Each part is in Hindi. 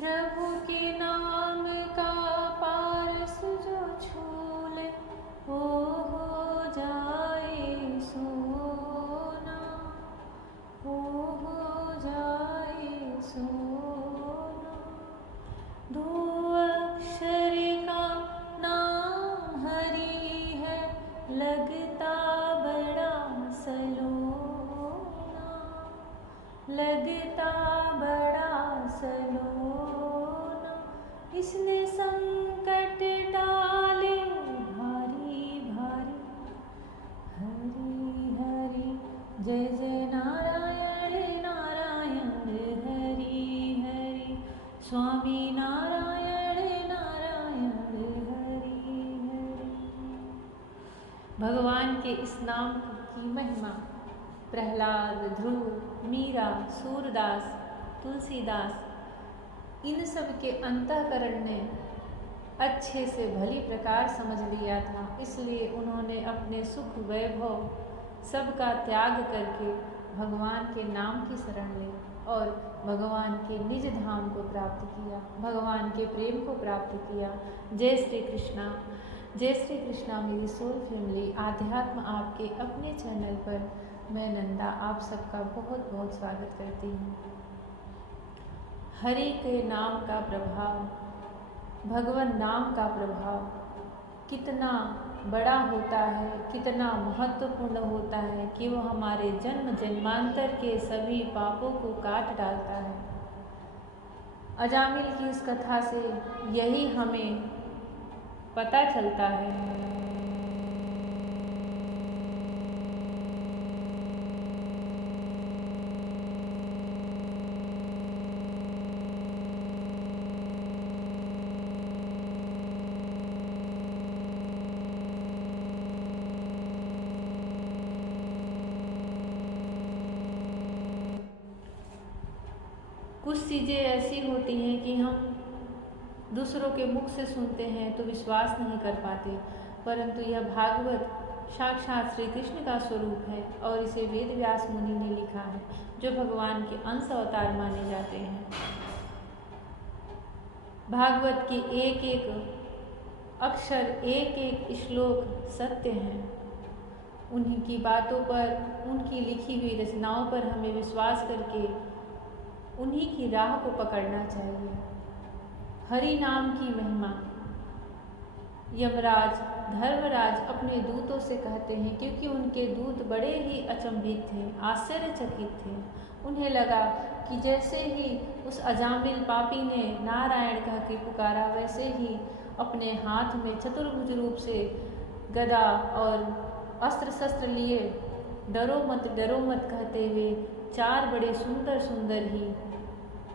प्रभु के नाम का पारस जो छू ले वो हो जाए सोना, वो हो जाए सोना। दो अक्षर का नाम हरि है, लगता बड़ा सलोना, लगता बड़ा सलोना। इसने संकट डाले भारी भारी, हरि हरि जय जय नारायण नारायण, हरि हरि स्वामी नारायण नारायण, हरि हरि। भगवान के इस नाम की महिमा प्रहलाद, ध्रुव, मीरा, सूरदास, तुलसीदास, इन सब के अंतःकरण ने अच्छे से भली प्रकार समझ लिया था। इसलिए उन्होंने अपने सुख वैभव सबका त्याग करके भगवान के नाम की शरण ली और भगवान के निज धाम को प्राप्त किया, भगवान के प्रेम को प्राप्त किया। जय श्री कृष्णा, जय श्री कृष्णा। मेरी सोल फैमिली आध्यात्म आपके अपने चैनल पर मैं नंदा आप सबका बहुत बहुत स्वागत करती हूँ। हरि के नाम का प्रभाव, भगवान नाम का प्रभाव कितना बड़ा होता है, कितना महत्वपूर्ण होता है कि वो हमारे जन्म जन्मांतर के सभी पापों को काट डालता है। अजामिल की इस कथा से यही हमें पता चलता है। कुछ चीज़ें ऐसी होती हैं कि हम दूसरों के मुख से सुनते हैं तो विश्वास नहीं कर पाते, परंतु यह भागवत साक्षात श्री कृष्ण का स्वरूप है और इसे वेद व्यास मुनि ने लिखा है, जो भगवान के अंश अवतार माने जाते हैं। भागवत के एक एक अक्षर, एक एक श्लोक सत्य हैं। उन्हीं की बातों पर, उनकी लिखी हुई रचनाओं पर हमें विश्वास करके उन्हीं की राह को पकड़ना चाहिए। हरि नाम की महिमा यमराज धर्मराज अपने दूतों से कहते हैं, क्योंकि उनके दूत बड़े ही अचंभित थे, आश्चर्यचकित थे। उन्हें लगा कि जैसे ही उस अजामिल पापी ने नारायण कह के पुकारा, वैसे ही अपने हाथ में चतुर्भुज रूप से गदा और अस्त्र शस्त्र लिए डरो मत कहते हुए चार बड़े सुंदर सुंदर ही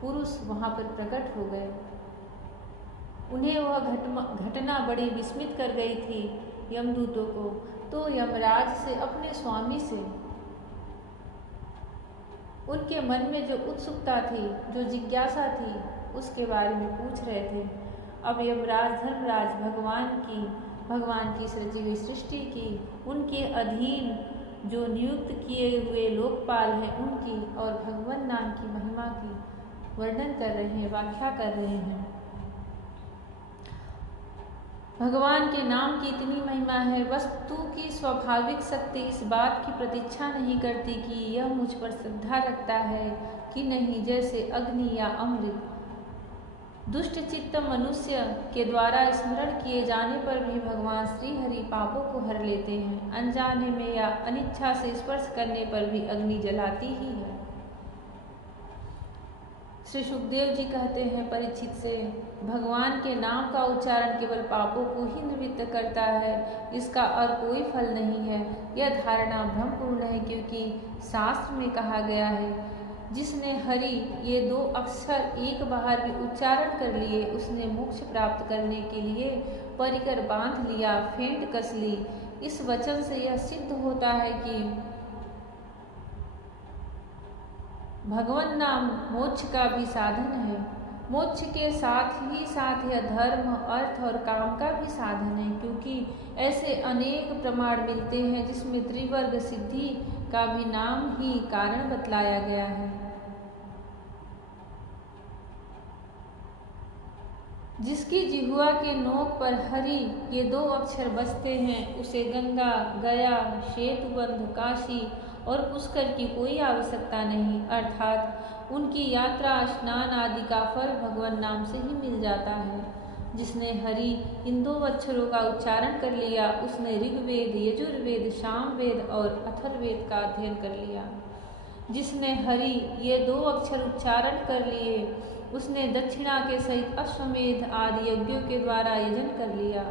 पुरुष वहाँ पर प्रकट हो गए। उन्हें वह घटना बड़ी विस्मित कर गई थी यमदूतों को। तो यमराज से, अपने स्वामी से उनके मन में जो उत्सुकता थी, जो जिज्ञासा थी, उसके बारे में पूछ रहे थे। अब यमराज धर्मराज भगवान की सृजी हुई सृष्टि की, उनके अधीन जो नियुक्त किए हुए लोकपाल हैं उनकी और भगवान नाम की महिमा की वर्णन कर रहे हैं, व्याख्या कर रहे हैं। भगवान के नाम की इतनी महिमा है, वस्तु की स्वाभाविक शक्ति इस बात की प्रतीक्षा नहीं करती कि यह मुझ पर श्रद्धा रखता है कि नहीं, जैसे अग्नि या अमृत दुष्ट चित्त मनुष्य के द्वारा स्मरण किए जाने पर भी भगवान श्री हरि पापों को हर लेते हैं। अनजाने में या अनिच्छा से स्पर्श करने पर भी अग्नि जलाती ही है। श्री सुखदेव जी कहते हैं परीक्षित से, भगवान के नाम का उच्चारण केवल पापों को ही निवृत्त करता है, इसका और कोई फल नहीं है। यह धारणा भ्रमपूर्ण है, क्योंकि शास्त्र में कहा गया है, जिसने हरि ये दो अक्षर एक बार भी उच्चारण कर लिए, उसने मोक्ष प्राप्त करने के लिए परिकर बांध लिया, फेंट कस ली। इस वचन से यह सिद्ध होता है कि भगवान नाम मोक्ष का भी साधन है। मोक्ष के साथ ही साथ यह धर्म, अर्थ और काम का भी साधन है, क्योंकि ऐसे अनेक प्रमाण मिलते हैं जिसमें त्रिवर्ग सिद्धि का भी नाम ही कारण बतलाया गया है। जिसकी जिह्वा के नोक पर हरि ये 2 अक्षर बसते हैं, उसे गंगा, गया, श्वेतबंध, काशी और पुष्कर की कोई आवश्यकता नहीं। अर्थात उनकी यात्रा, स्नान आदि का फल भगवान नाम से ही मिल जाता है। जिसने हरि इन 2 अक्षरों का उच्चारण कर लिया, उसने ऋग्वेद, यजुर्वेद, सामवेद और अथर्ववेद का अध्ययन कर लिया। जिसने हरि ये 2 अक्षर उच्चारण कर लिए, उसने दक्षिणा के सहित अश्वमेध आदि यज्ञों के द्वारा यजन कर लिया।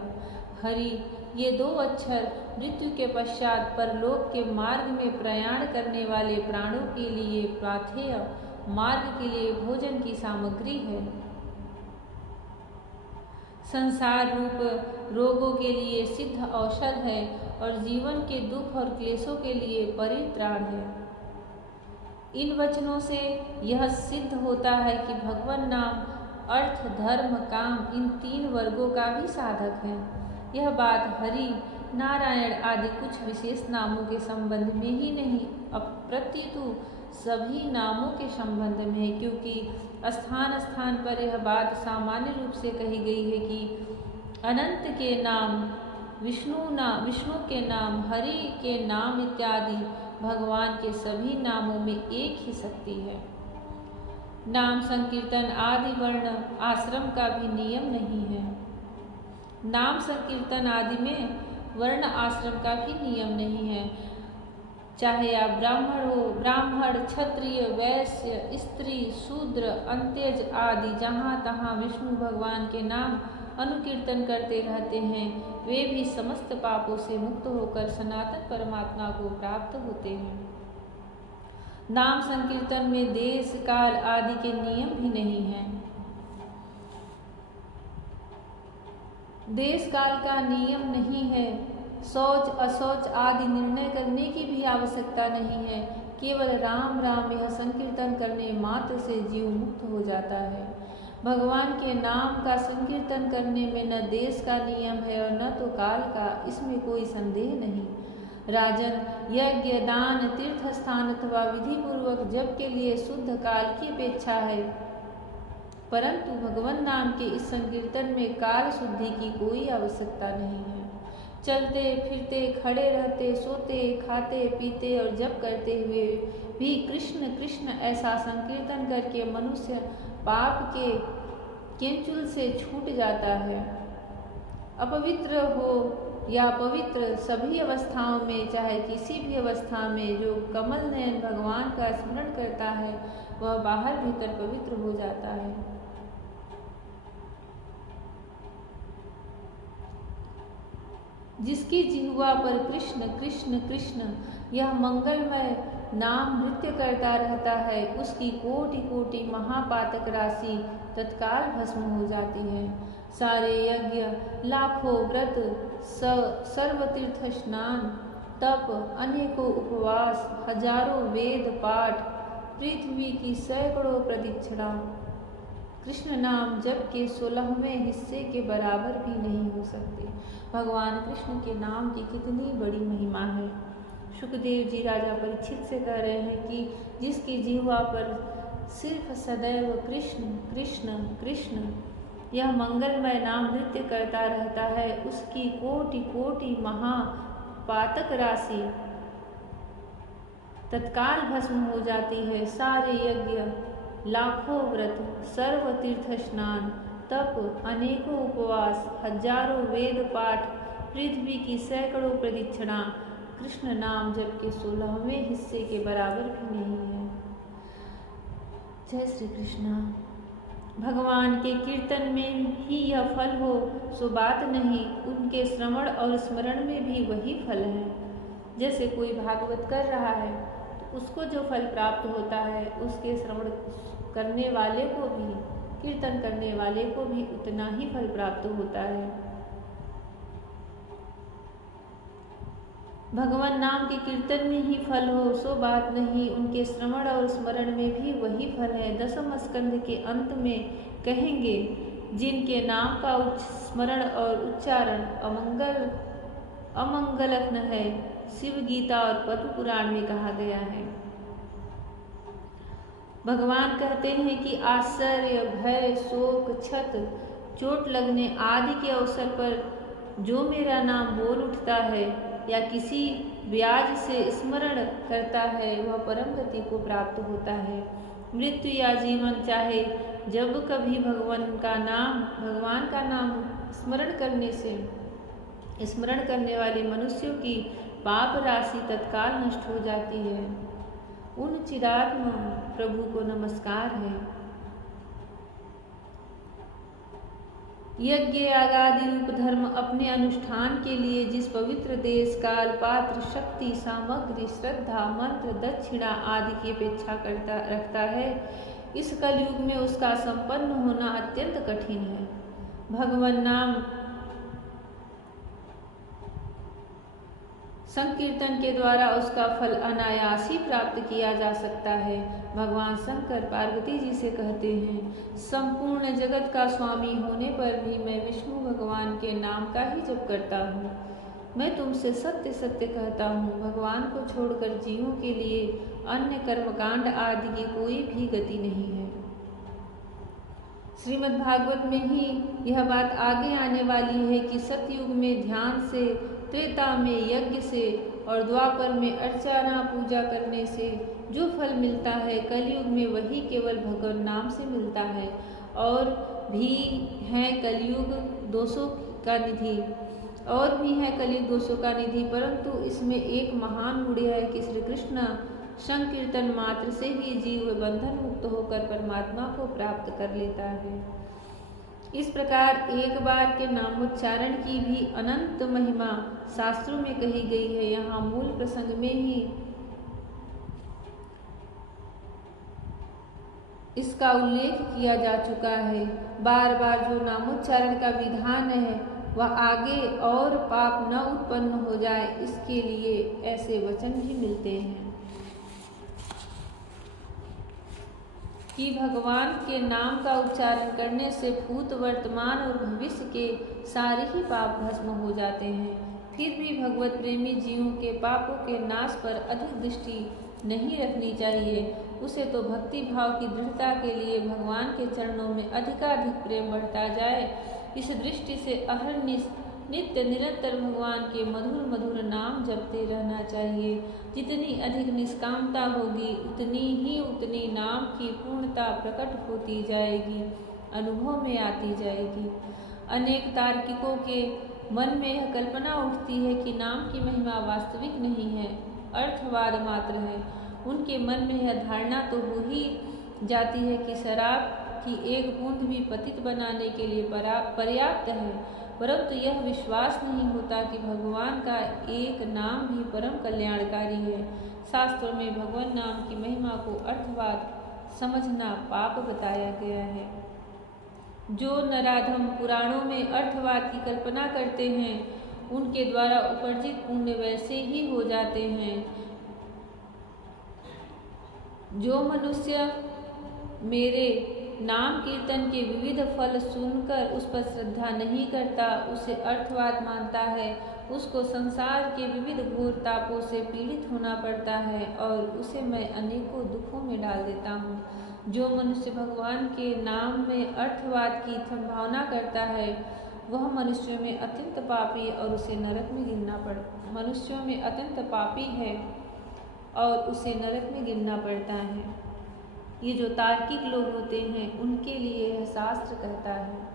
हरि ये 2 अक्षर मृत्यु के पश्चात परलोक के मार्ग में प्रयाण करने वाले प्राणों के लिए पाथेय मार्ग के लिए भोजन की सामग्री है। संसार रूप रोगों के लिए सिद्ध औषध है और जीवन के दुख और क्लेशों के लिए परित्राण है। इन वचनों से यह सिद्ध होता है कि भगवान नाम अर्थ, धर्म, काम इन 3 वर्गों का भी साधक है। यह बात हरि, नारायण आदि कुछ विशेष नामों के संबंध में ही नहीं, अप्रतितु सभी नामों के संबंध में है, क्योंकि स्थान स्थान पर यह बात सामान्य रूप से कही गई है कि अनंत के नाम, विष्णु के नाम, हरि के नाम इत्यादि भगवान के सभी नामों में एक ही शक्ति है। नाम संकीर्तन आदि वर्ण आश्रम का भी नियम नहीं है। नाम संकीर्तन आदि में वर्ण आश्रम का भी नियम नहीं है। चाहे आप ब्राह्मण हो, ब्राह्मण, क्षत्रिय, वैश्य, स्त्री, शूद्र, अंत्यज आदि जहाँ तहाँ विष्णु भगवान के नाम अनुकीर्तन करते रहते हैं, वे भी समस्त पापों से मुक्त होकर सनातन परमात्मा को प्राप्त होते हैं। नाम संकीर्तन में देश, काल आदि के नियम भी नहीं हैं। देश काल का नियम नहीं है। शौच अशौच आदि निर्णय करने की भी आवश्यकता नहीं है। केवल राम राम यह संकीर्तन करने मात्र से जीव मुक्त हो जाता है। भगवान के नाम का संकीर्तन करने में न देश का नियम है और न तो काल का, इसमें कोई संदेह नहीं। राजन, यज्ञ, दान, तीर्थ स्थान अथवा विधि पूर्वक जप के लिए शुद्ध काल की अपेक्षा है, परंतु भगवान नाम के इस संकीर्तन में काल शुद्धि की कोई आवश्यकता नहीं है। चलते फिरते, खड़े रहते, सोते, खाते, पीते और जप करते हुए भी कृष्ण कृष्ण ऐसा संकीर्तन करके मनुष्य पाप के केंचुल से छूट जाता है। अपवित्र हो या पवित्र, सभी अवस्थाओं में, चाहे किसी भी अवस्था में, जो कमल नयन भगवान का स्मरण करता है, वह बाहर भीतर पवित्र हो जाता है। जिसकी जिह्वा पर कृष्ण कृष्ण कृष्ण यह मंगलमय नाम नृत्य करता रहता है, उसकी कोटि कोटि महापातक राशि तत्काल भस्म हो जाती है। सारे यज्ञ, लाखों व्रत, सर्वतीर्थ स्नान, तप, अनेकों उपवास, हजारों वेद पाठ, पृथ्वी की सैकड़ों प्रदक्षिणा कृष्ण नाम जप के 16वें हिस्से के बराबर भी नहीं हो सकते। भगवान कृष्ण के नाम की कितनी बड़ी महिमा है। सुखदेव जी राजा परीक्षित से कह रहे हैं कि जिसकी जिह्वा पर सिर्फ सदैव कृष्ण कृष्ण कृष्ण यह मंगलमय नाम नृत्य करता रहता है, उसकी कोटि कोटि महापातक राशि तत्काल भस्म हो जाती है। सारे यज्ञ, लाखों व्रत, सर्व तीर्थ स्नान, तप, अनेकों उपवास, हजारों वेद पाठ, पृथ्वी की सैकड़ों प्रदक्षिणा कृष्ण नाम जप के 16वें हिस्से के बराबर भी नहीं है। जय श्री कृष्ण। भगवान के कीर्तन में ही यह फल हो सो बात नहीं, उनके श्रवण और स्मरण में भी वही फल है। जैसे कोई भागवत कर रहा है तो उसको जो फल प्राप्त होता है, उसके श्रवण करने वाले को भी, कीर्तन करने वाले को भी उतना ही फल प्राप्त होता है। भगवान नाम के कीर्तन में ही फल हो सो बात नहीं, उनके श्रवण और स्मरण में भी वही फल है। 10वें स्कंध के अंत में कहेंगे, जिनके नाम का स्मरण और उच्चारण अमंगलग्न है, शिव गीता और पद्म पुराण में कहा गया है। भगवान कहते हैं कि आश्चर्य, भय, शोक, क्षत, चोट लगने आदि के अवसर पर जो मेरा नाम बोल उठता है या किसी ब्याज से स्मरण करता है वह परम गति को प्राप्त होता है। मृत्यु या जीवन चाहे जब कभी भगवान का नाम स्मरण करने वाले मनुष्यों की पाप राशि तत्काल नष्ट हो जाती है। उन चिदात्म प्रभु को नमस्कार है। यज्ञ यागादि रूप धर्म अपने अनुष्ठान के लिए जिस पवित्र देश काल पात्र शक्ति सामग्री श्रद्धा मंत्र दक्षिणा आदि की अपेक्षा रखता है, इस कलयुग में उसका संपन्न होना अत्यंत कठिन है। भगवान नाम संकीर्तन के द्वारा उसका फल अनायास ही प्राप्त किया जा सकता है। भगवान शंकर पार्वती जी से कहते हैं, संपूर्ण जगत का स्वामी होने पर भी मैं विष्णु भगवान के नाम का ही जप करता हूँ। मैं तुमसे सत्य सत्य कहता हूँ, भगवान को छोड़कर जीवों के लिए अन्य कर्मकांड आदि की कोई भी गति नहीं है। श्रीमद् भागवत में ही यह बात आगे आने वाली है कि सतयुग में ध्यान से, त्रेता में यज्ञ से और द्वापर में अर्चना पूजा करने से जो फल मिलता है, कलयुग में वही केवल भगवान नाम से मिलता है। और भी है कलयुग दोषों का निधि, परंतु इसमें एक महान गुण है कि श्री कृष्ण संकीर्तन मात्र से ही जीव बंधन मुक्त होकर परमात्मा को प्राप्त कर लेता है। इस प्रकार एक बार के नामोच्चारण की भी अनंत महिमा शास्त्रों में कही गई है। यहाँ मूल प्रसंग में ही इसका उल्लेख किया जा चुका है। बार बार जो नामोच्चारण का विधान है वह आगे और पाप न उत्पन्न हो जाए, इसके लिए ऐसे वचन भी मिलते हैं कि भगवान के नाम का उच्चारण करने से भूत वर्तमान और भविष्य के सारे ही पाप भस्म हो जाते हैं। फिर भी भगवत प्रेमी जीवों के पापों के नाश पर अधिक दृष्टि नहीं रखनी चाहिए। उसे तो भक्ति भाव की दृढ़ता के लिए भगवान के चरणों में अधिकाधिक प्रेम बढ़ता जाए, इस दृष्टि से अहर्निश नित्य निरंतर भगवान के मधुर मधुर नाम जपते रहना चाहिए। जितनी अधिक निष्कामता होगी उतनी नाम की पूर्णता प्रकट होती जाएगी, अनुभव में आती जाएगी। अनेक तार्किकों के मन में यह कल्पना उठती है कि नाम की महिमा वास्तविक नहीं है, अर्थवाद मात्र है। उनके मन में यह धारणा तो हो ही जाती है कि शराब की एक बूंद भी पतित बनाने के लिए पर्याप्त है, परंतु यह विश्वास नहीं होता कि भगवान का एक नाम भी परम कल्याणकारी है। शास्त्रों में भगवान नाम की महिमा को अर्थवाद समझना पाप बताया गया है। जो नराधम पुराणों में अर्थवाद की कल्पना करते हैं, उनके द्वारा उपार्जित पुण्य वैसे ही हो जाते हैं। जो मनुष्य मेरे नाम कीर्तन के विविध फल सुनकर उस पर श्रद्धा नहीं करता, उसे अर्थवाद मानता है, उसको संसार के विविध घोर तापों से पीड़ित होना पड़ता है और उसे मैं अनेकों दुखों में डाल देता हूँ। जो मनुष्य भगवान के नाम में अर्थवाद की संभावना करता है, वह मनुष्यों में अत्यंत पापी और उसे नरक में गिरना पड़ता है। ये जो तार्किक लोग होते हैं, उनके लिए यह शास्त्र कहता है,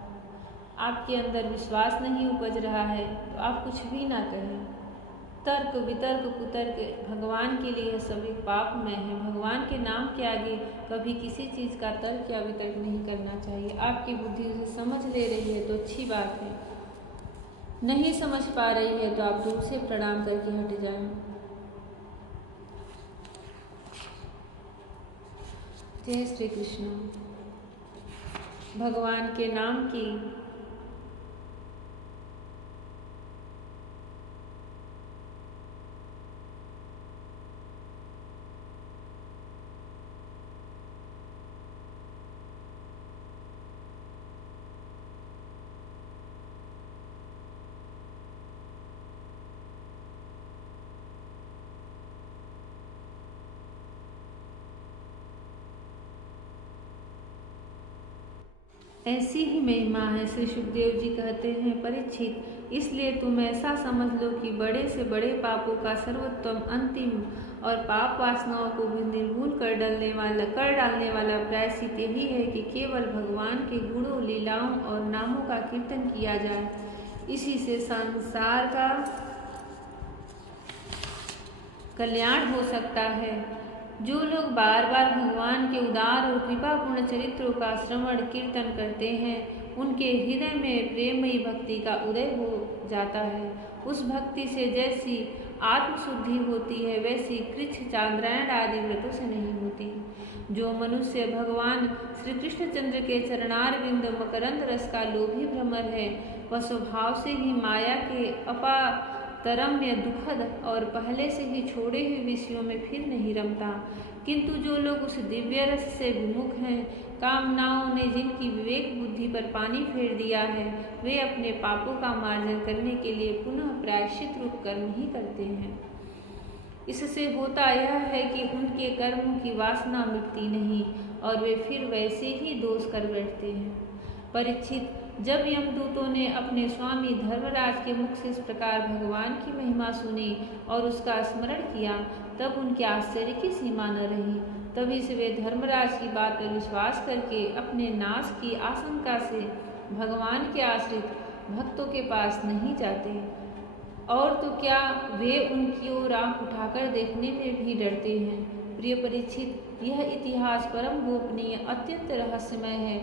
आपके अंदर विश्वास नहीं उपज रहा है तो आप कुछ भी ना कहें। तर्क वितर्क कुतर्क भगवान के लिए सभी पापमय है। भगवान के नाम के आगे कभी किसी चीज़ का तर्क या वितर्क नहीं करना चाहिए। आपकी बुद्धि उसे समझ ले रही है तो अच्छी बात है, नहीं समझ पा रही है तो आप दूर से प्रणाम करके हट जाएं। जय श्री कृष्ण। भगवान के नाम की ऐसी ही महिमा है। श्री सुखदेव जी कहते हैं, परीक्षित, इसलिए तुम ऐसा समझ लो कि बड़े से बड़े पापों का सर्वोत्तम, अंतिम और पाप वासनाओं को भी निर्मूल कर डालने वाला प्रायश्चित यही है कि केवल भगवान के गुणों, लीलाओं और नामों का कीर्तन किया जाए। इसी से संसार का कल्याण हो सकता है। जो लोग बार बार भगवान के उदार और कृपापूर्ण चरित्रों का श्रवण कीर्तन करते हैं, उनके हृदय में प्रेममयी भक्ति का उदय हो जाता है। उस भक्ति से जैसी आत्मशुद्धि होती है, वैसी कृच्छ, चांद्रायण आदि व्रतों से नहीं होती। जो मनुष्य भगवान श्री कृष्णचंद्र के चरणार बिंद मकरंद रस का लोभी भ्रमर है, वह स्वभाव से ही माया के अपातरम्य, दुखद और पहले से ही छोड़े हुए विषयों में फिर नहीं रमता। किंतु जो लोग उस दिव्य रस से विमुख हैं, कामनाओं ने जिनकी विवेक बुद्धि पर पानी फेर दिया है, वे अपने पापों का मार्जन करने के लिए पुनः प्रायश्चित रूप कर्म ही करते हैं। इससे होता यह है कि उनके कर्मों की वासना मिटती नहीं और वे फिर वैसे ही दोष कर बैठते हैं। परीक्षित, जब यमदूतों ने अपने स्वामी धर्मराज के मुख से इस प्रकार भगवान की महिमा सुनी और उसका स्मरण किया, तब उनके आश्चर्य की सीमा न रही। तभी से वे धर्मराज की बात पर विश्वास करके अपने नाश की आशंका से भगवान के आश्रित भक्तों के पास नहीं जाते, और तो क्या वे उनकी ओर आँख उठाकर देखने में भी डरते हैं। प्रिय परीक्षित, यह इतिहास परम गोपनीय, अत्यंत रहस्यमय है।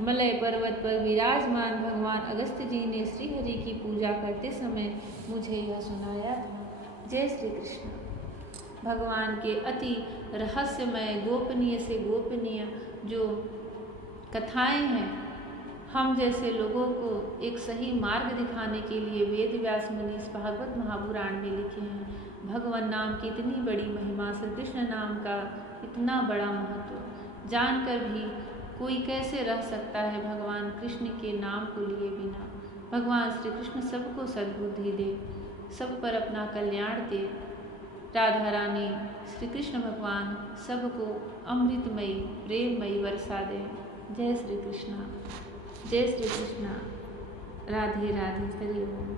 मलय पर्वत पर विराजमान भगवान अगस्त्य जी ने श्रीहरि की पूजा करते समय मुझे यह सुनाया था। जय श्री कृष्ण। भगवान के अति रहस्यमय, गोपनीय से गोपनीय जो कथाएं हैं, हम जैसे लोगों को एक सही मार्ग दिखाने के लिए वेद व्यास मुनि इस भागवत महापुराण में लिखे हैं। भगवान नाम की इतनी बड़ी महिमा, श्री कृष्ण नाम का इतना बड़ा महत्व जानकर भी कोई कैसे रह सकता है भगवान कृष्ण के नाम को लिए बिना। भगवान श्री कृष्ण सबको सद्बुद्धि दे, सब पर अपना कल्याण दे। राधा रानी श्री कृष्ण भगवान सबको अमृतमयी, प्रेममयी वर्षा दे। जय श्री कृष्ण, जय श्री कृष्ण। राधे राधे। हरि ओम।